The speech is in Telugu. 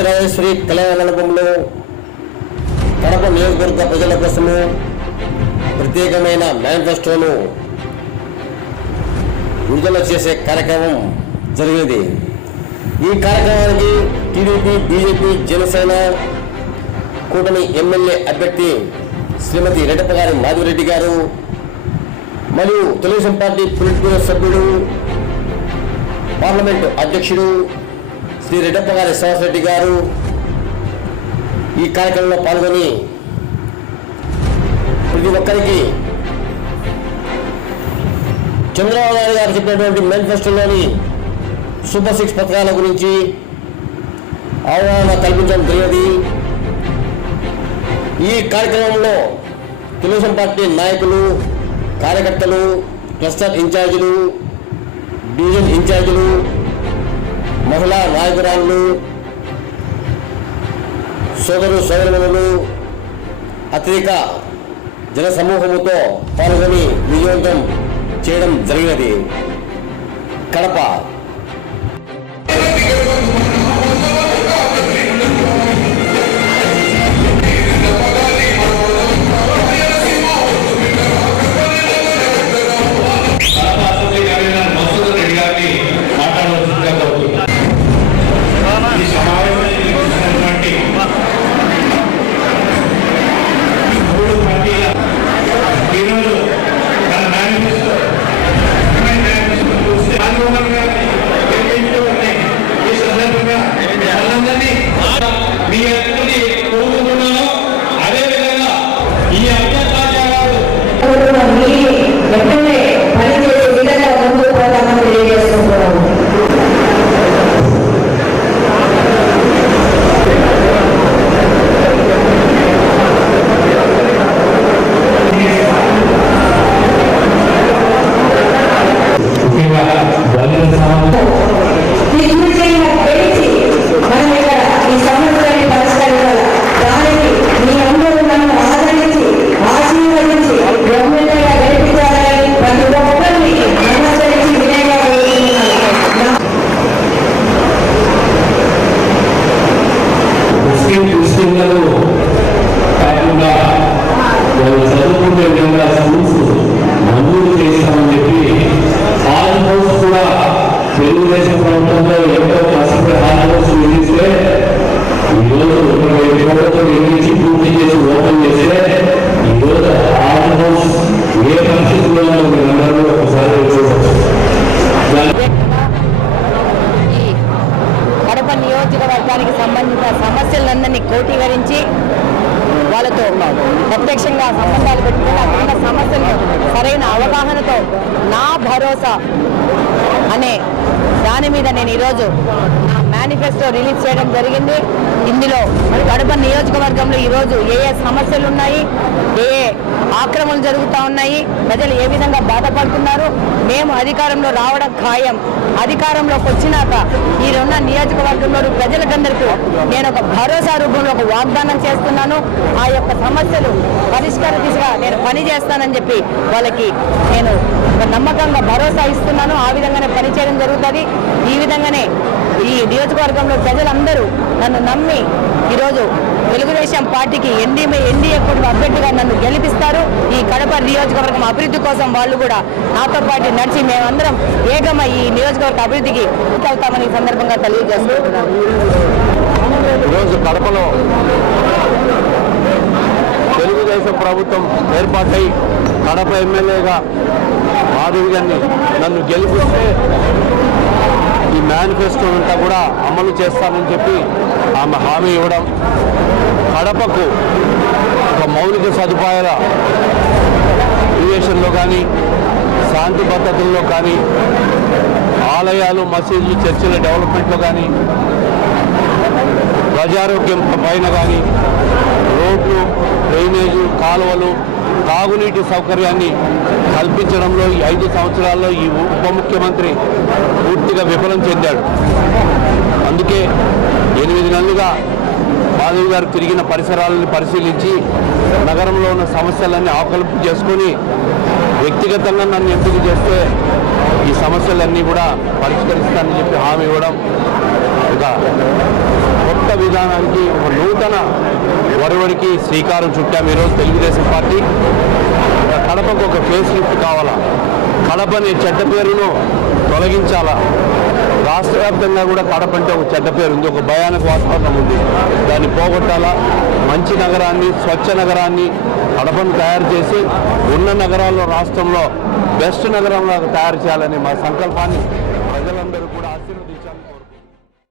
రాజరాజేశ్వరి కళ్యాణ మండపంలో కడప నియోజకవర్గ ప్రజల కోసము ప్రత్యేకమైన మేనిఫెస్టోను విడుదల చేసే కార్యక్రమం జరిగింది. ఈ కార్యక్రమానికి టీడీపీ బీజేపీ జనసేన కూటమి ఎమ్మెల్యే అభ్యర్థి శ్రీమతి రెడ్డప్ప గారి మాధురెడ్డి గారు మరియు తెలుగుదేశం పార్టీ పొలిట్ బ్యూరో సభ్యుడు పార్లమెంటు అధ్యక్షుడు శ్రీ రెడ్డప్పగారి రెడ్డి గారు ఈ కార్యక్రమంలో పాల్గొని ప్రతి ఒక్కరికి చంద్రబాబు నాయుడు గారు చెప్పినటువంటి మేనిఫెస్టోలోని సూపర్ సిక్స్ పథకాల గురించి అవగాహన కల్పించడం జరిగింది. ఈ కార్యక్రమంలో తెలుగుదేశం పార్టీ నాయకులు కార్యకర్తలు క్లస్టర్ ఇన్ఛార్జీలు డివిజన్ ఇన్ఛార్జీలు మహిళా నాయకురాళ్ళు సోదరు సోదరులు అత్యధిక జన సమూహముతో పాల్గొని విజయవంతం చేయడం జరిగినది. కడప నియోజకవర్గానికి సంబంధించిన సమస్యలందరినీ కోటీకరించి వాళ్ళతో ప్రత్యక్షంగా సంబంధాలు పెట్టుకుని అక్కడ సమస్యలను సరైన అవగాహనతో నా భరోసా అనే దాని మీద నేను ఈరోజు నా మేనిఫెస్టో రిలీజ్ చేయడం జరిగింది. ఇందులో కడప నియోజకవర్గంలో ఈరోజు ఏ ఏ సమస్యలు ఉన్నాయి ఏ ఏ ఆక్రమణలు జరుగుతూ ఉన్నాయి ప్రజలు ఏ విధంగా బాధపడుతున్నారు మేము అధికారంలో రావడం ఖాయం. అధికారంలోకి వచ్చినాక ఈ ఉన్న నియోజకవర్గంలో ప్రజలకందరికీ నేను ఒక భరోసా రూపంలో ఒక వాగ్దానం చేస్తున్నాను. ఆ యొక్క సమస్యలు పరిష్కార దిశగా నేను పని చేస్తానని చెప్పి వాళ్ళకి నేను ఒక నమ్మకంగా భరోసా ఇస్తున్నాను. ఆ విధంగానే పనిచేయడం జరుగుతుంది. ఈ విధంగానే ఈ నియోజకవర్గంలో ప్రజలందరూ నన్ను నమ్మి ఈరోజు తెలుగుదేశం పార్టీకి ఎన్డీఏ ఎన్డీఏ కూడా అభ్యర్థిగా నన్ను గెలిపిస్తారు. ఈ కడప నియోజకవర్గం అభివృద్ధి కోసం వాళ్ళు కూడా నాతో పాటు నడిచి మేమందరం ఏకమై ఈ నియోజకవర్గ అభివృద్ధికి వెళ్తామని ఈ సందర్భంగా తెలియజేస్తున్నాను. ఈరోజు కడపలో తెలుగుదేశం ప్రభుత్వం ఏర్పాటై కడప ఎమ్మెల్యేగా మాధవి గారిని నన్ను గెలిపిస్తే ఈ మేనిఫెస్టో అంతా కూడా అమలు చేస్తానని చెప్పి ఆమె హామీ ఇవ్వడం కడపకు ఒక మౌలిక సదుపాయాల క్రియేషన్లో కానీ శాంతి భద్రతల్లో కానీ ఆలయాలు మసీదులు చర్చిల డెవలప్మెంట్లో కానీ ప్రజారోగ్యం పైన కానీ రోడ్లు డ్రైనేజు కాలువలు తాగునీటి సౌకర్యాన్ని కల్పించడంలో ఈ ఐదు సంవత్సరాల్లో ఈ ఉప ముఖ్యమంత్రి పూర్తిగా విఫలం చెందాడు. అందుకే ఎనిమిది నెలలుగా మాధవి గారు తిరిగిన పరిసరాలను పరిశీలించి నగరంలో ఉన్న సమస్యలన్నీ ఆకలింపు చేసుకొని వ్యక్తిగతంగా నన్ను ఎంపిక చేస్తే ఈ సమస్యలన్నీ కూడా పరిష్కరిస్తానని చెప్పి హామీ ఇవ్వడం ఒక కొత్త విధానానికి ఒక నూతన ఒరవడికి శ్రీకారం చుట్టాం ఈరోజు తెలుగుదేశం పార్టీ. కడపకు ఒక ఫేస్ లిఫ్ట్ కావాలా? కడప అనే చెడ్డ పేరును తొలగించాలా? రాష్ట్ర వ్యాప్తంగా కూడా కడప అంటే ఒక చెడ్డ పేరు ఉంది. ఒక భయానక వాతావరణం ఉంది. దాన్ని పోగొట్టాలా? మంచి నగరాన్ని స్వచ్ఛ నగరాన్ని కడపను తయారు చేసి ఉన్న నగరాల్లో రాష్ట్రంలో బెస్ట్ నగరంలో తయారు చేయాలని మా సంకల్పాన్ని